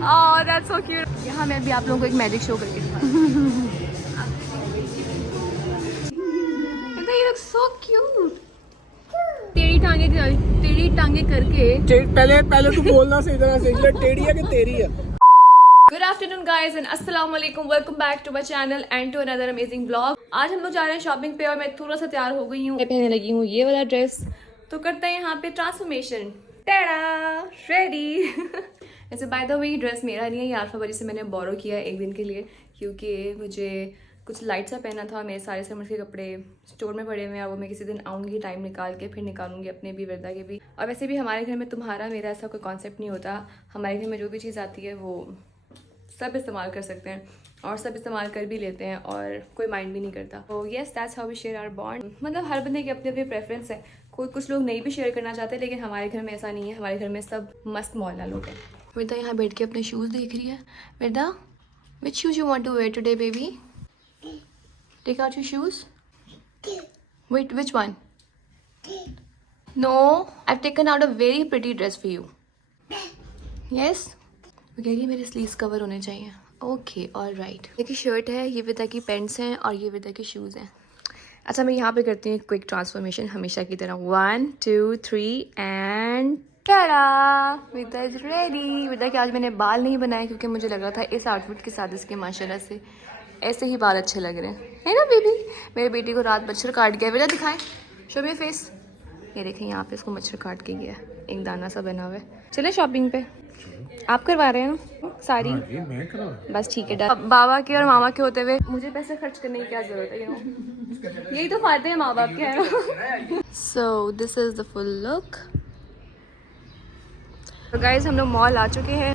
Oh, that's so cute. यहाँ मैं भी आप लोगों को एक मैजिक शो करके दिखाऊंगी। You look so cute. टेढ़ी टांगे करके पहले तू बोलना सही तरह से, ये टेढ़ी है कि तेरी है। गुड आफ्टरनून गाइज एंड अस्सलाम वालेकुम, welcome back to my channel and to another amazing blog. आज हम लोग जा रहे हैं शॉपिंग पे और मैं थोड़ा सा तैयार हो गई हूँ, पहनने लगी हूँ ये वाला ड्रेस। तो करते हैं यहाँ पे ट्रांसफॉर्मेशन। टेड़ा रेडी। ऐसे बाय द वे ड्रेस मेरा नहीं है, ये अल्फा बरी से मैंने बोरो किया है एक दिन के लिए, क्योंकि मुझे कुछ लाइट सा पहना था। मेरे सारे समर के कपड़े स्टोर में पड़े हुए हैं, वो मैं किसी दिन आऊँगी टाइम निकाल के फिर निकालूंगी अपने भी, वर्दा के भी। और वैसे भी हमारे घर में तुम्हारा मेरा ऐसा कोई कॉन्सेप्ट नहीं होता। हमारे घर में जो भी चीज़ आती है वो सब इस्तेमाल कर सकते हैं और सब इस्तेमाल कर भी लेते हैं और कोई माइंड भी नहीं करता। तो yes, that's how we share our bond. मतलब हर बंदे की अपनी अपनी प्रेफरेंस है, कुछ लोग नहीं भी शेयर करना चाहते, लेकिन हमारे घर में ऐसा नहीं है। हमारे घर में सब मस्त मौला लोग हैं। वेदा यहाँ बैठ के अपने शूज़ देख रही है। Veda, which shoes you want to wear today baby? Take out your shoes. Wait, which one? No, I have taken out a very pretty dress for you. Yes, वो कह रही है मेरे स्लीव्स कवर होने चाहिए। Okay, all right. ये की shirt है, ये विदा की पैंट्स हैं और ये विदा के शूज़ हैं। अच्छा, मैं यहाँ पे करती हूँ क्विक ट्रांसफॉर्मेशन हमेशा की तरह। 1 2 3 एंड टाडा, विदा इज रेडी। विदा के आज मैंने बाल नहीं बनाए क्योंकि मुझे लग रहा था इस आउटफिट के साथ इसके माशाल्लाह से ऐसे ही बाल अच्छे लग रहे हैं, है ना बेबी? मेरे बेटी को रात मच्छर काट गया। विदा दिखाएं, शो मी फेस। ये देखें, यहाँ पे इसको मच्छर काट के गया, एक दाना सा बना हुआ है। चले शॉपिंग पे। आप करवा रहे हैं ना सारी? मैं करवा। बस ठीक है, डन। बाबा के और मामा के होते हुए मुझे पैसे खर्च करने की क्या जरूरत है, यही तो फायदे हैं माँ बाप के, है ना? So this is the full look. तो गाइज हम लोग मॉल आ चुके हैं।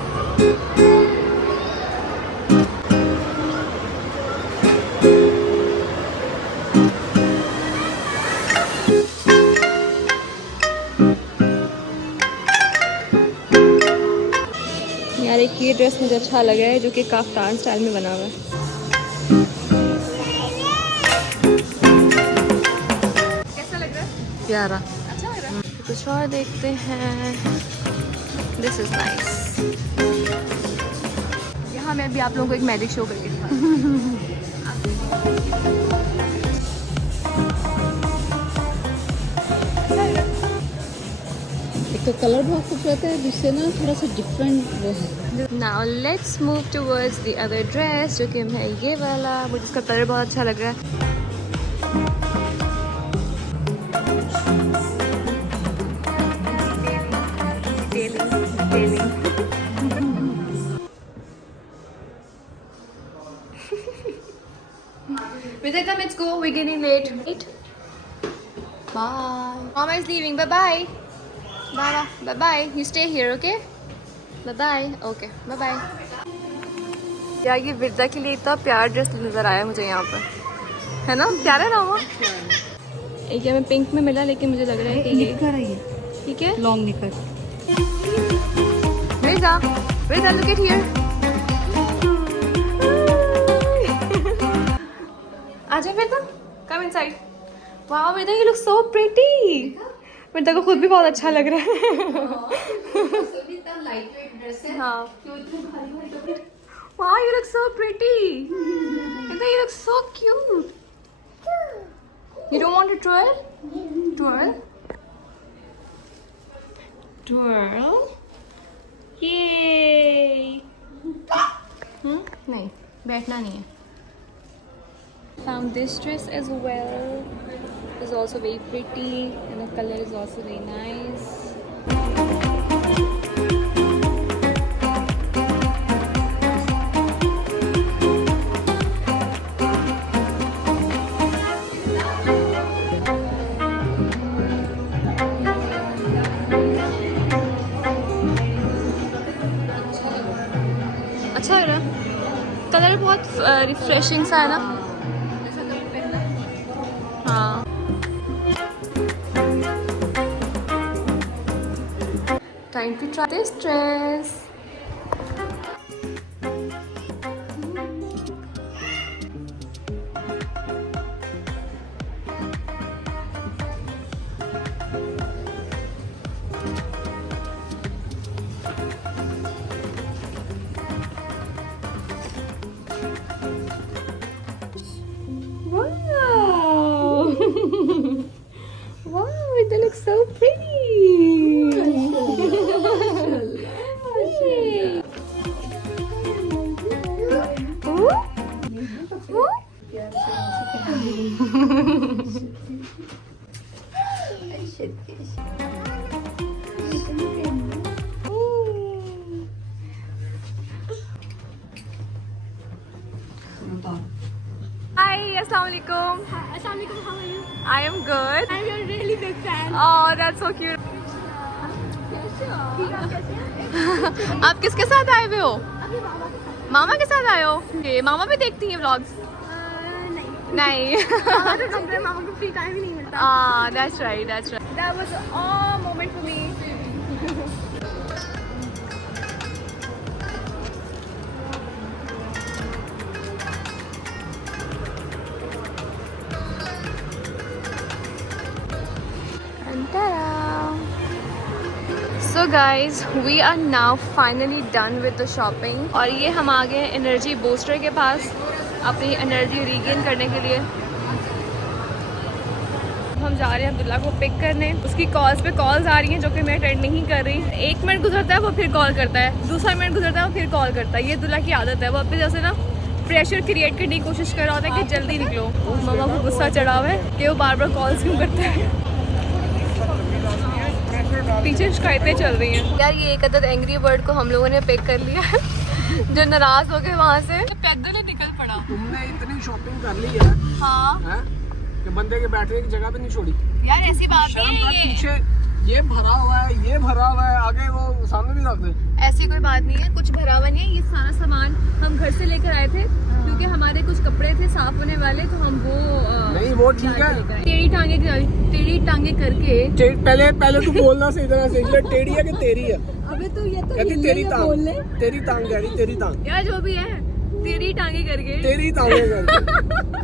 यार एक ये ड्रेस मुझे अच्छा लगा है जो कि काफ्तान स्टाइल में बना हुआ है। कैसा लग रहा है? प्यारा। अच्छा लग रहा है। कुछ और देखते हैं। This is nice. यहाँ मैं भी आप लोगों को एक मैजिक शो करके दिखाऊंगी। एक तो कलर बहुत खूबसूरत है, जिससे ना थोड़ा सा डिफरेंट वो है। Now let's move towards the other dress, जो कि है ये वाला। मुझे इसका कलर बहुत अच्छा लग रहा है। Vidya, let's go. We're getting late. Wait. Bye. Mama is leaving. Bye bye. Bye bye. Bye. You stay here, okay? Bye bye. Okay. Bye bye. यार ये विरदा के लिए इतना प्यारा ड्रेस नजर आया मुझे यहाँ पर, है ना? प्यारा ना वो? एक हमें पिंक में मिला, लेकिन मुझे लग रहा है कि ये ठीक है। लॉन्ग निकल। विरदा, विरदा, look at here. आजा विरदा, come inside. Wow, विरदा, you look so pretty. विरदा को खुद भी बहुत अच्छा लग रहा है। हाँ। Wow, you look so pretty. Vidya, you look so cute. You don't want to twirl? Twirl? Twirl? Yay! नहीं, बैठना नहीं है. Found this dress as well. It's also very pretty and the color is also very nice. अच्छा लग रहा है, colour बहुत refreshing सा है ना। हाँ, time to try this dress. Hi, assalamu alaikum. Assalamualaikum, how are you? I am good. I'm your really big fan. Oh, that's so cute. आप किसके साथ आए हुए हो? मामा के साथ आए हो? Okay, मामा भी देखती हैं व्लॉग्स? नहीं. मामा तो कम मामा को फ्री टाइम ही नहीं मिलता. That's right, that's right. That was an awe moment for me. So guys, we are now finally done with the shopping. और ये हम आ गए एनर्जी बूस्टर के पास अपनी एनर्जी रीगेन करने के लिए. हम जा रहे हैं अब्दुल्ला को पिक करने. उसकी कॉल्स पे कॉल्स आ रही हैं जो कि मैं अटेंड नहीं कर रही. 1 मिनट गुजरता है वो फिर कॉल करता है, दूसरा मिनट गुजरता है वो फिर कॉल करता है. ये अब्दुल्ला की आदत है. वो अपने जैसे ना प्रेशर क्रिएट करने की कोशिश कर रहा होता है कि जल्दी निकलो. मामा को गुस्सा चढ़ा हुआ है कि वो बार बार कॉल्स क्यों करता है. पीछे शिकायतें चल रही हैं. यार ये एक अदद एंग्री बर्ड को हम लोगों ने पिक कर लिया है जो नाराज हो गए वहाँ से. पैदल ही निकल पड़ा. तुमने इतनी शॉपिंग कर ली है, हाँ हैं? कि बंदे के बैठने की जगह भी नहीं छोड़ी. यार ऐसी बात शर्म नहीं कर, है ये. पीछे ये भरा हुआ है, ये भरा हुआ है, आगे वो सामने भी रख दे. ऐसी कोई बात नहीं है. कुछ भरा हुआ नहीं है. ये सारा सामान हम घर से लेकर आए थे क्योंकि हमारे कुछ कपड़े थे साफ होने वाले, तो हम वो नहीं वो ठीक है. टेढ़ी टांगे करके. पहले तू बोलना सही तरह से. ये टेढ़ी है कि तेरी है? अबे तो ये तो कहती तेरी टांग, तेरी टांग कह रही, तेरी टांग. यार जो भी है टेढ़ी टांगे करके. तेरी टांगे करके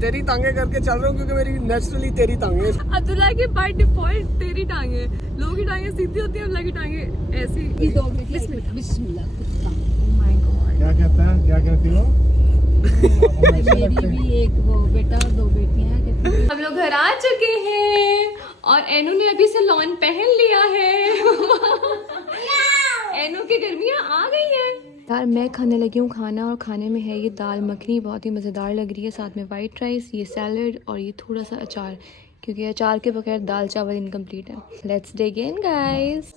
तेरी टांगे करके चल रहा हूँ क्योंकि मेरी नेचुरली तेरी टांगे. अब्दुल्ला के बाय डिफॉल्ट तेरी टांगे. लोगों की टांगे सीधी होती है, अब्दुल्ला की टांगे ऐसी. बिस्मिल्लाह. क्या कहता है, क्या कहती हो? मेरी भी एक वो बेटा और 2 बेटियां हैं. हम लोग घर आ चुके हैं और एनू ने अभी से लॉन पहन लिया है. एनू की गर्मियाँ आ गई हैं. यार मैं खाने लगी हूँ खाना, और खाने में है ये दाल मखनी, बहुत ही मज़ेदार लग रही है. साथ में वाइट राइस, ये सैलड और ये थोड़ा सा अचार, क्योंकि अचार के बगैर दाल चावल इनकम्प्लीट है. Let's dig in guys.